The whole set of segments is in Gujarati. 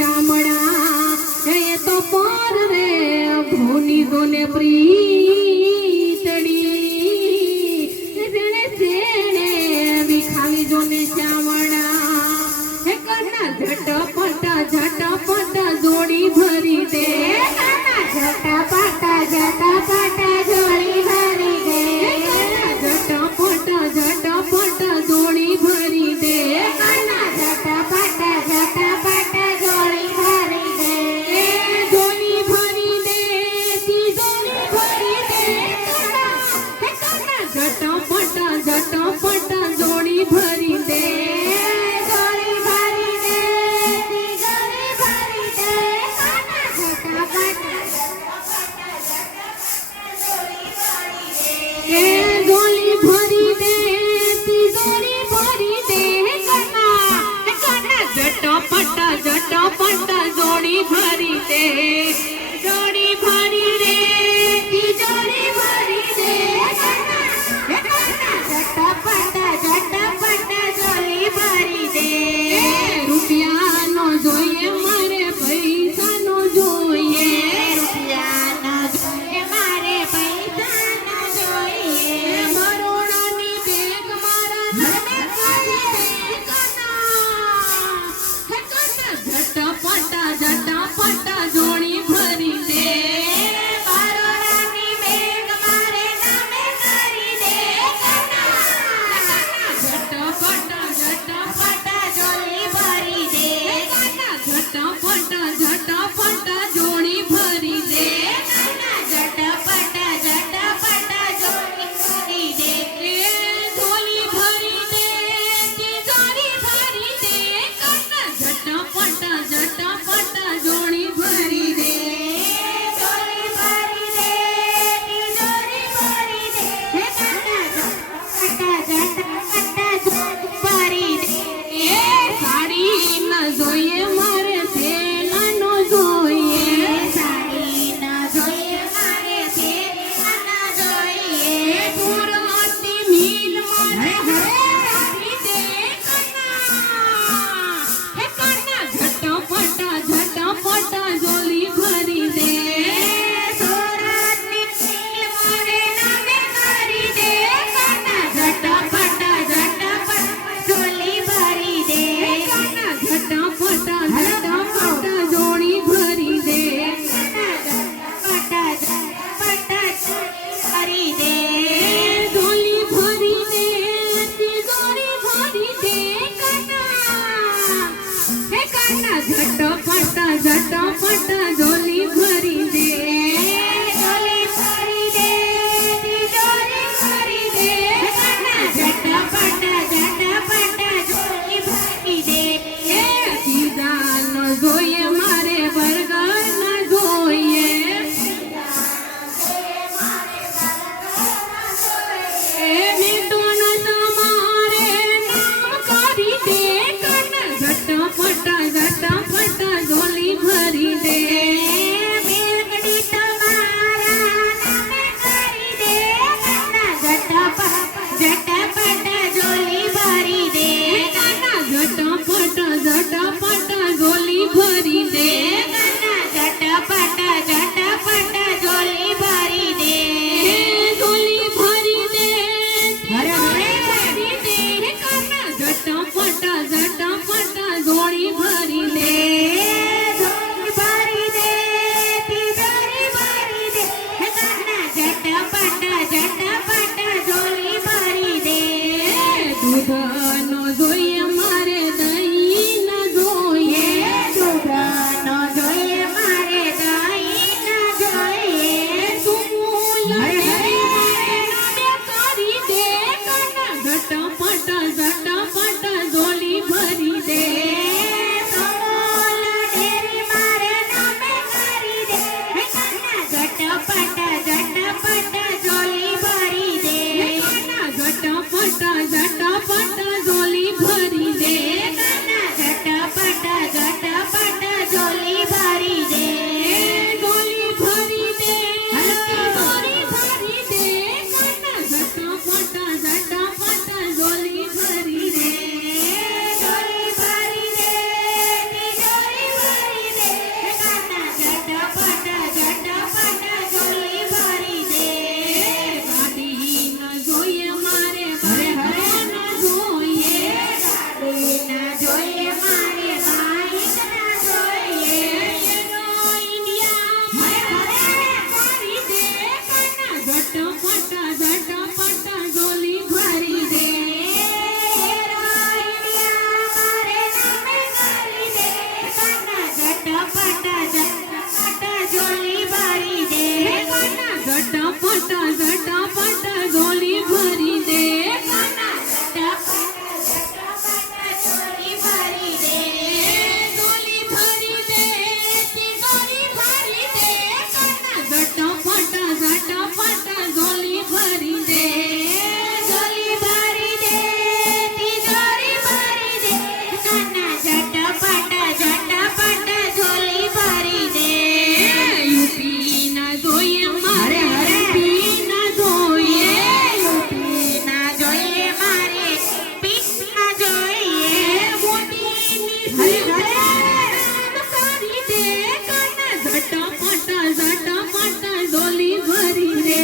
શામળા એ તો પર રે ભોની ગોને પ્રીતડી જેણે જેણે વિખાવી જોને શામળા હે કના ઝટપટ જોડી ભરી દે ઝટપટ જોડી ભરી દે ઝટપટ જોડી ભરી દે ઝટપટ જોડી ભરી દે જોડી ભરી દે તિજોરી ભરી દે ઝટપટ જોડી ભરી દે ગોલી ભરી દે તિજોરી ભરી દે ઝટપટ જોડી ભરી દે જોડી ભરી દે તિજોરી ભરી દે ઝટપટ જોડી ભરી દે રૂપિયાનો જોઈએ મારે પૈસાનો જોઈએ રૂપિયાનો જોઈએ મારે પૈસાનો જોઈએ મરોડાની બેગ મારા ઘરે કરી દે ઝટપટ જોડી ભરી દે મરોડાની બેગ મારે નામે કરી દે ઝટપટ જોડી ભરી દે ઝટપટ જોડી ભરી દે ઝટપટ જોડી ભરી દે ઝોલી ભરી દે તિજોરી ભરી દે ઝટપટ જોડી ભરી દે ઝોલી ભરી દે તિજોરી ભરી દે ભરી દે સાડી ન જોઈએ મારે સેલાનો જોઈએ સાડી ન જોઈએ મારે સેલાનો જોઈએ પુરાતી મિલ મારે ઘરે રાખી દે ઝટપટ જોલી ભરી દે સુરતની મિલ મારે નામે કરી દે ઝટપટ જોલી ભરી દે ઝટપટ જોડી ભરી દે ભરી દે જોલી ભરી દે તિજોરી ભરી દે ઝટપટ જોલી ભરી દે જોલી ભરી દે તિજોરી ભરી દે ઝટપટ જોલી ભરી દે સીધા ન જોઈએ મારે બર્ગર ન જોઈએ મીઠું તમારે નામ કરી દે ઝટપટ જોલી ભરી દે મેલડી તમારા નામે કરી દે ઝટપટ જોલી ભરી દે ઝટપટ જોલી ભરી દે ઝટપટ જોલી ભરી દે જોલી ભરી દે ભરી દે ઝટપટ જોડી ભરી દે જોડી ભરી દે તિજોરી ભરી દે ઝટપટ જોલી ભરી દે દૂધ ન જોઈએ મારે દહીં ન જોઈએ ઝોલી ભરી દે કાના ઝટપટ ઝટપટ ઝોલી ભરી દે કાના ઝટપટ ઝોલી ભરી દે ઝોલી ભરી દે તિજોરી ભરી દે કાના ઝટપટ ઝટપટ ઝોલી ભરી દે ઝોલી ભરી દે તિજોરી ભરી દે કાના ઝટપટ ઝટપટ ઝોલી ભરી દે યુપી ના જોઈએ મારે યુપી ના જોઈએ યુપી ના જોઈએ મારે પીસ ના જોઈએ મોદીની કરી દે કાના ઝટપટ ઝટપટ ઝોલી ભરી દે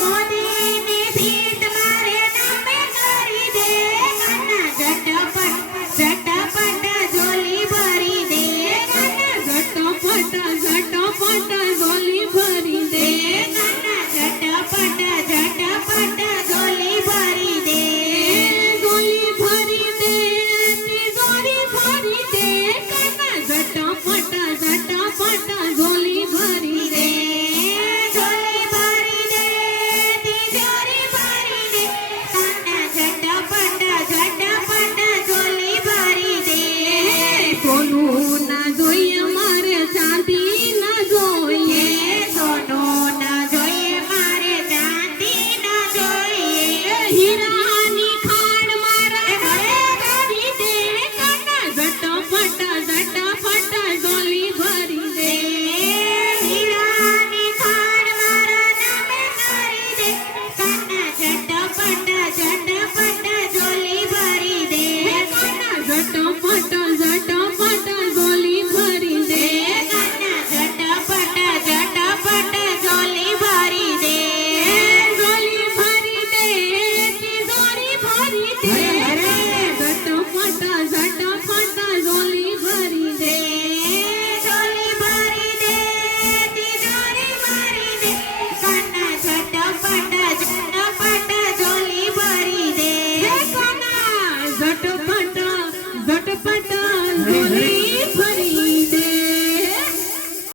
મોદીની ભીત મારે નામે કરી દે કાના ઝટપટ ઝટપટ ઝોલી ભરી દે કાના ઝટપટ ઝટપટ ઝોલી ભરી દે કાના ઝટપટ ઝટપટ ઝોલી ભરી દે ઝોલી ભરી દે તિજોરી ભરી દે કાના ઝટપટ ઝટપટ ઝોલી ભરી દે ઝોલી ભરી દે તિજોરી ભરી દે કાના ઝટપટ ઝટપટ ઝોલી ભરી દે સોનું ના જોઈએ મારે ચાંદી ના જોઈએ સોનું ના જોઈએ મારે ચાંદી ના જોઈએ હીરાની ખાણ મારા ઘરે કરી દે કાના ઝટપટ ઝટપટ ઝોલી ભરી દે હીરાની ખાણ મારા નામે કરી દે કાના ઝટપટ ઝટપટ ઝોલી ભરી દે કાના ઝટપટ ઝટપટ ઝોલી ભરી દે કાના ઝટપટ ઝટપટ ઝોલી ભરી દે ઝોલી ભરી દે તિજોરી ભરી દે ઝટપટ ઝટપટ ઝોલી ભરી દે ઝોલી ભરી દે તિજોરી ભરી દે કાના ઝટપટ ઝટપટ ઝોલી ભરી દે કાના ઝટપટ ઝટપટ ઝોલી ભરી દે